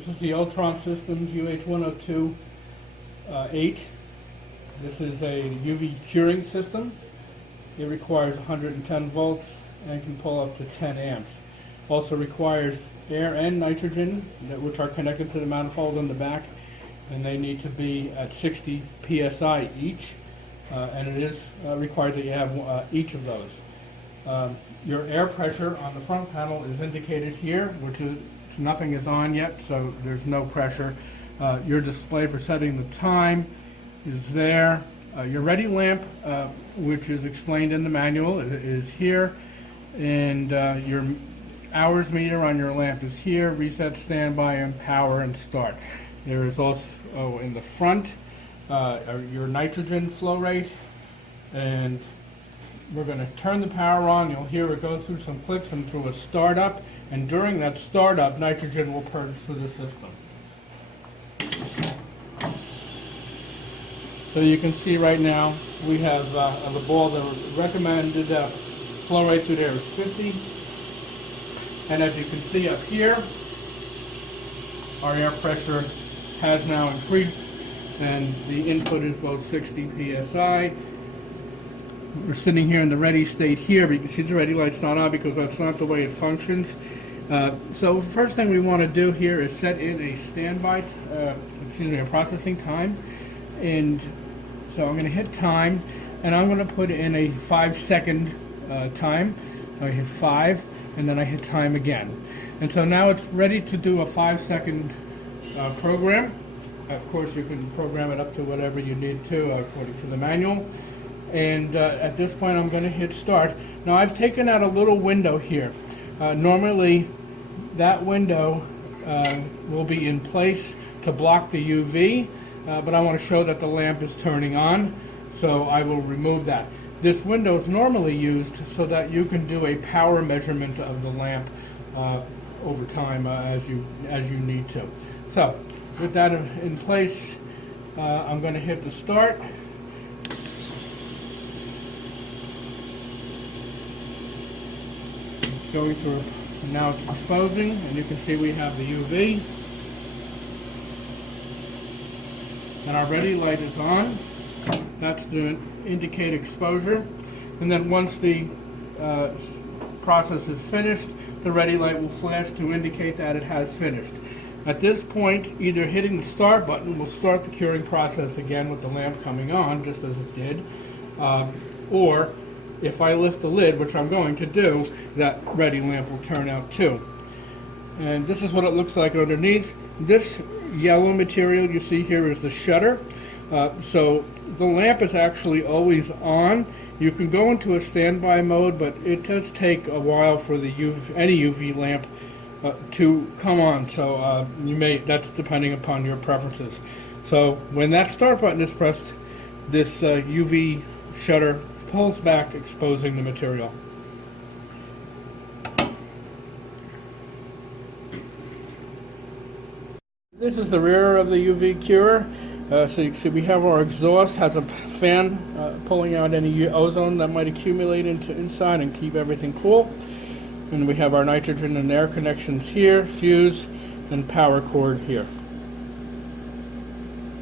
This is the Ultron Systems UH-102 8. This is a UV curing system. It requires 110 volts and can pull up to 10 amps. Also requires air and nitrogen, which are connected to the manifold in the back, and they need to be at 60 psi each, and it is required that you have each of those. Your air pressure on the front panel is indicated here, which is nothing is on yet, so there's no pressure. Your display for setting the time is there. Your ready lamp, which is explained in the manual, is here, and your hours meter on your lamp is here. Reset, standby, and power and start. There is also in the front your nitrogen flow rate, and we're going to turn the power on. You'll hear it go through some clicks and through a startup, and during that startup, nitrogen will purge through the system. So you can see right now we have the ball. The recommended flow rate through there is 50, and as you can see up here, our air pressure has now increased, and the input is both 60 psi. We're sitting here in the ready state here, but you can see the ready light's not on because that's not the way it functions. So first thing we want to do here is set in a standby, a processing time. And so I'm going to hit time, and I'm going to put in a 5-second time. So I hit 5, and then I hit time again. And so now it's ready to do a 5-second program. Of course, you can program it up to whatever you need to according to the manual. And at this point, I'm going to hit start. Now, I've taken out a little window here. Normally, that window will be in place to block the UV, but I want to show that the lamp is turning on, so I will remove that. This window is normally used so that you can do a power measurement of the lamp over time as you need to. So, with that in place, I'm going to hit the start. It's going through, and now it's exposing, and you can see we have the UV. And our ready light is on. That's to indicate exposure. And then once the process is finished, the ready light will flash to indicate that it has finished. At this point, either hitting the start button will start the curing process again with the lamp coming on, just as it did, or if I lift the lid, which I'm going to do, that ready lamp will turn out too. And this is what it looks like underneath. This yellow material you see here is the shutter. So the lamp is actually always on. You can go into a standby mode, but it does take a while for the any UV lamp to come on. So that's depending upon your preferences. So when that start button is pressed, this UV shutter pulls back, exposing the material. This is the rear of the UV curer. So you can see we have our exhaust, has a fan pulling out any ozone that might accumulate inside and keep everything cool. And we have our nitrogen and air connections here, fuse, and power cord here.